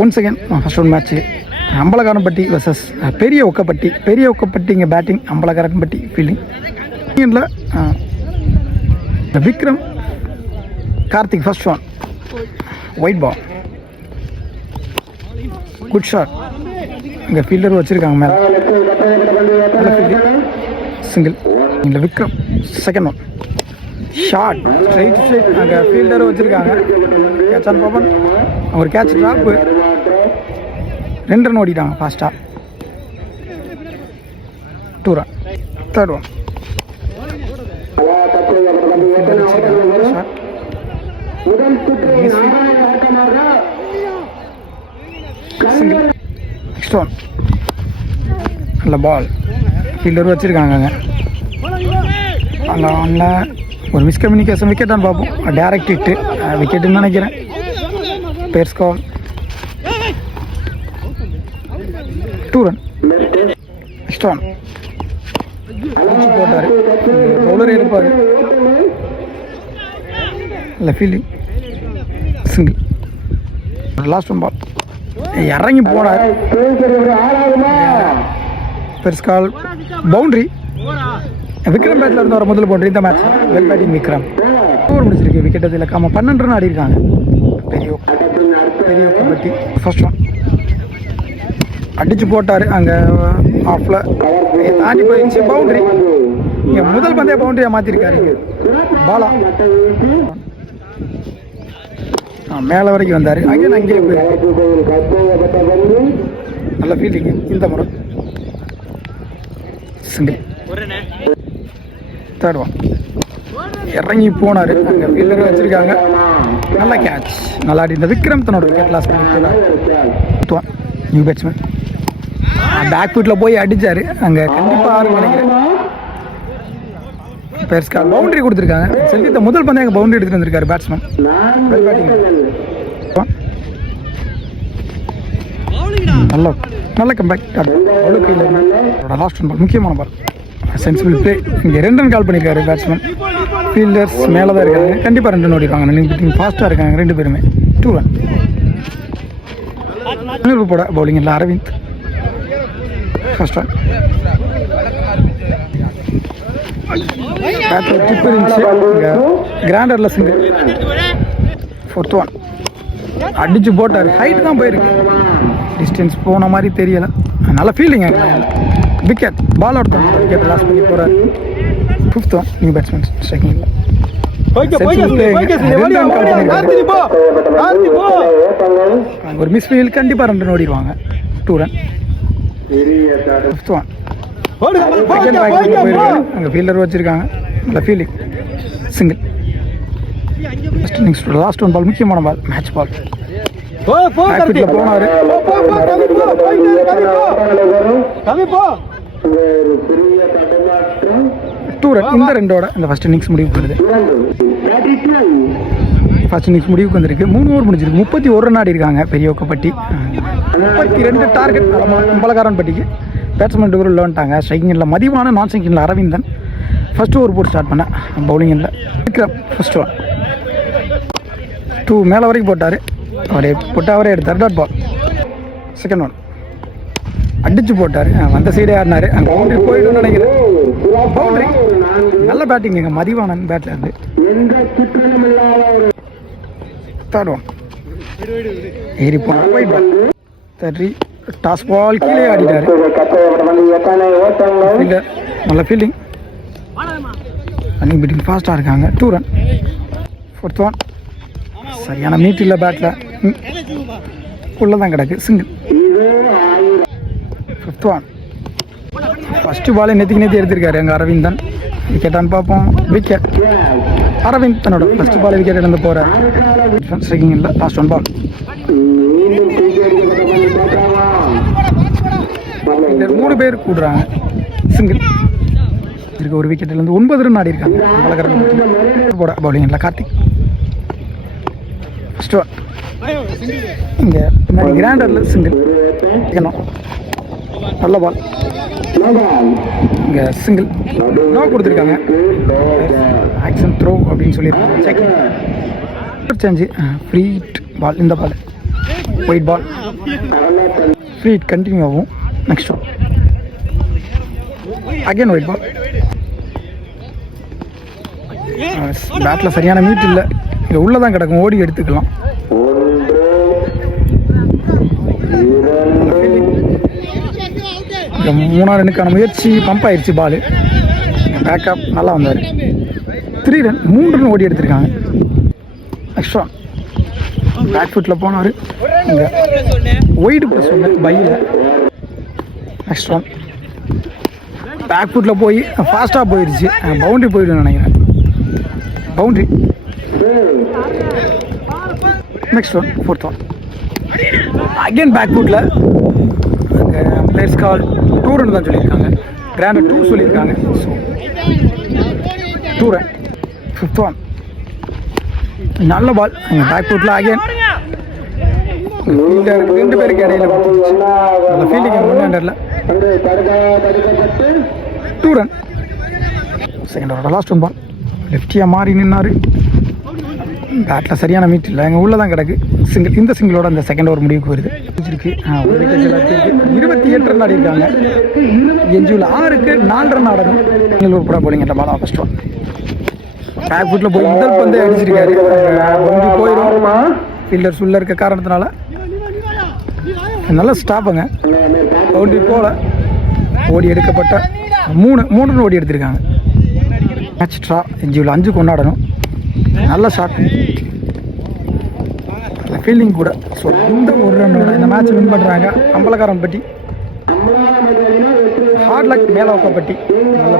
Once again first one match Ambalakaranpatti versus பெரிய ஒக்கப்பட்டி இங்கே batting, Ambalakaranpatti fielding. இல்லை Vikram Karthik first one wide ball, good shot. இங்கே fielder வச்சுருக்காங்க மேலே, நல்ல ஃபீல்டிங், சிங்கிள். இல்லை Vikram second one shot, straight அங்கே ஃபீல்டர் வச்சுருக்காங்க. கேட்ச் ஆன் பாப்பன், ஒரு கேட்ச் ட்ராப்பு, 2 ரன் ஓடிட்டாங்க ஃபாஸ்ட்டாக. 2 run, third one next one நல்ல பால், ஃபீல்டர் வச்சுருக்காங்க. அங்கே அங்கே ஒரு மிஸ்கம்யூனிகேஷன், விக்கெட்டான்னு பார்ப்போம். டேரக்ட் ஹிட்டு, விக்கெட்டுன்னு நினைக்கிறேன். பேர்ஸ் கால், 2 ரன். நெக்ஸ்ட் ஒன் போட்டார், பவுலர் எடுப்பார், இல்லை fielding, single. Last one ball இறங்கி போனார், பெர்ஸ் கால், பவுண்ட்ரி. விக்ரம் பேட்டில் இருந்து வர முதல் பவுண்டரி இந்த match. Well batting Vikram. Over முடிச்சிருக்கு, விக்கெட் அது இலக்காம 12 ரன் ஆடி இருக்காங்க. பெரிய ஒக்கப்பட்டி ஃபர்ஸ்ட் ஒன் அடிச்சு போட்டார். அங்கே ஆஃப்ல தாண்டி போயிடுச்சு, பவுண்டரி. இங்கே முதல் பந்தய பவுண்டரியாக மாற்றிருக்காரு பாலா. மேலே வரைக்கும் வந்தார், அங்கே அங்கேயே போயிருக்கு. நல்ல ஃபீல்டிங்கு இந்த முறை, சிங்கிள். தேர்ட் ஒன் இறங்கி போனார், அங்கே ஃபீல்டர் வச்சுருக்காங்க. நல்ல கேட்ச், நல்லா ஆடி. இந்த விக்ரம் தன்னோட விக்கெட் லாஸ் பண்ணி நியூ பேட்ஸ்மேன் பேக் ஃபுட்டில் போய் அடித்தார். அங்கே கண்டிப்பாக ஆறு நினைக்கிறேன். பெர்ஸ்கா பவுண்டரி கொடுத்துருக்காங்க. செல்வித்த முதல் பந்தயம் அங்கே பவுண்டரி எடுத்துகிட்டு வந்திருக்காரு பேட்ஸ்மேன். வெல் பேட்டிங், நல்ல கம்பேக். லாஸ்ட் ஒன் பால், முக்கியமான பால், சென்சிபிள் பிளே. இங்கே 2 ரன் கால் பண்ணியிருக்காரு பேட்ஸ்மேன். ஃபீல்டர்ஸ் மேலே தான் இருக்காங்க, கண்டிப்பாக 2 ரன் ஓடிப்பாங்க. நீங்கள் ஃபாஸ்ட்டாக இருக்காங்க 2 பேருமே. 2 ரன். போட பவுலிங் இல்லை அரவிந்த் ஃபர்ஸ்ட் ஒன். பேட்டில் டிப் இருந்துச்சு, கிராண்டரில் சிங்கிள். 4th ஒன் அடிச்சு போட்டார், ஹைட் தான் போயிருக்கு, டிஸ்டன்ஸ் போன மாதிரி தெரியலை. நல்ல ஃபீலிங். விக்கெட் பால் அவுட் தான், விக்கெட் லாஸ் பண்ணி போகிறார். 5th one new batsman striking. ஒரு மிஸ் ஃபீல், கண்டிப்பாக 2 ரன் ஓடிடுவாங்க. 2 ரன். 5th ஒன் அங்கே ஃபீல்டர் வச்சுருக்காங்க. நல்ல fielding, single. Next last one ball, முக்கியமான பால், மேட்ச் பால். போனார், 2 ரன். இந்த 2ஓட இந்த ஃபர்ஸ்ட் இன்னிங்ஸ் முடிவுக்கு வருது. ஃபர்ஸ்ட் இன்னிங்ஸ் முடிவுக்கு வந்திருக்கு. 3 ஓவர் முடிஞ்சிருக்கு. 31 ரன் ஆடி இருக்காங்க பெரிய ஒக்கப்பட்டி. 32 டார்கெட் அம்பலகாரன்பட்டிக்கு. பேட்ஸ்மேன் டூர் உள்ள வந்துட்டாங்க. ஸ்ட்ரைக்கிங்கில் மதிவான, நான் ஸ்ட்ரைக்கிங்கில் அரவிந்தன். ஃபர்ஸ்ட் ஓவர் போட்டு ஸ்டார்ட் பண்ணேன். பவுலிங்கில் விக்ரம் ஃபர்ஸ்ட் ஒன் 2 மேலே வரைக்கும் போட்டார். அவரே போட்டு அவரே எடுத்தார். Dot ball. செகண்ட் ஒன் அடிச்சு போட்டார். வந்த சைடே ஆடினார். அங்கே பவுண்டரி போயிடும்னு நினைக்கிறேன். பவுண்டரி. நல்ல பேட்டிங் எங்கள் மதிவானன் பேட்டில் இருந்து. தேர்ட் ஒன் ஏறி போனார். White ball. தேர்ட் டாஸ் பால் கீழே ஆடிட்டார். ஃபீல்டர் நல்ல ஃபீல்டிங். ரன்னிங் பீட்டிங் ஃபாஸ்ட்டாக இருக்காங்க. 2 ரன். 4th ஒன் சரியான மீட் இல்லை பேட்டில், உள்ளே தான் கிடக்கு. சிங்கிள். 5th ஒன் ஃபஸ்ட்டு பாலே நேற்று எடுத்திருக்காரு எங்கள் அரவிந்தன். விக்கெட்டான்னு பார்ப்போம். விக்கெட். அரவிந்த் தன்னோட ஃபஸ்ட்டு பால் விக்கெட் இழந்து போகிறார். ஸ்ட்ரைக்கிங் இல்லை. லாஸ்ட் ஒன் பால். 3 பேர் கூடுறாங்க. சிங்கிள். இருக்க ஒரு விக்கெட்லேருந்து 9 ரன் ஆடி இருக்காங்க. போட பவுலிங் இல்லை. Karthik first one. இங்கே பின்னாடி கிராண்டரில் சிங்கிள். நல்ல பால். இங்கே சிங்கிள். நோ கொடுத்துருக்காங்க. ஆக்ஷன் த்ரோ அப்படின்னு சொல்லியிருக்காங்க. Check change. Free ball. இந்த ball wide ball. Free hit continue ஆகும். Next one again wide ball. பேட்டில் சரியான மீட் இல்லை, இங்கே உள்ளே தான் கிடக்கும், ஓடி எடுத்துக்கலாம். இங்கே 3 ரன்னுக்கான முயற்சி பம்ப் ஆயிடுச்சு. பால் பேக்கப் நல்லா வந்தார். 3 ரன் 3 ரன் ஓடி எடுத்திருக்காங்க. நெக்ஸ்ட் ஒன் பேக் ஃபுட்டில் போனார். இங்கே ஒயிட் ப்ளஸ் ஒன்று பையில். நெக்ஸ்ட் ஒன் பேக் ஃபுட்டில் போய் ஃபாஸ்ட்டாக போயிடுச்சு. பவுண்ட்ரி போயிடுன்னு நினைக்கிறேன். Boundary. Next one fourth one again back ஃபுட்டில். அங்கே பிளேயர்ஸ் கால் 2 ரன் தான் சொல்லியிருக்காங்க. கிராண்ட் 2 சொல்லியிருக்காங்க. So 2 run. ஃபிஃப்த் ஒன் நல்ல பால். அங்கே பேக் ஃபுட்டில் அகெயின் ஃபீல்டர் 2 பேருக்கு இடையில நல்ல ஃபீல்டிங் முன்னாண்டரில். 2 ரன். செகண்ட் ஓவரோட லாஸ்ட் ஒன் பால். லெஃப்டியாக மாறி நின்னார். பேட்டில் சரியான மீட் இல்லை, எங்கள் உள்ளே தான் கிடக்கு. சிங்கிள். இந்த சிங்கிளோட அந்த செகண்ட் ஓவர் முடிவுக்கு வருது. இருக்கு 28 ரன் ஆடிருக்காங்க. எஞ்சியில் 6க்கு 4 ரன் ஆடணும். நீங்கள் ஒரு படம் போலிங்க. பாலா ஃபர்ஸ்ட் ஒன் பேக் ஃபுட்டில் போய் முதல் பந்தே அடிச்சிருக்காரு. போயிடும். ஃபீல்டர்ஸ் உள்ளே இருக்க காரணத்தினால நல்ல ஸ்டாப்புங்க. பவுண்டரி போல ஓடி எடுக்கப்பட்ட 3 ரன் ஓடி எடுத்திருக்காங்க. Match draw. எஞ்சியில் 5 கொண்டாடணும். நல்ல ஷாட், நல்ல ஃபீல்டிங் கூட. ஸோ இந்த ஒரு ரன்னோட இந்த மேட்ச் வின் பண்ணுறாங்க. அம்பலக்காரன்பட்டி. Hard luck Melokkappatti. நல்ல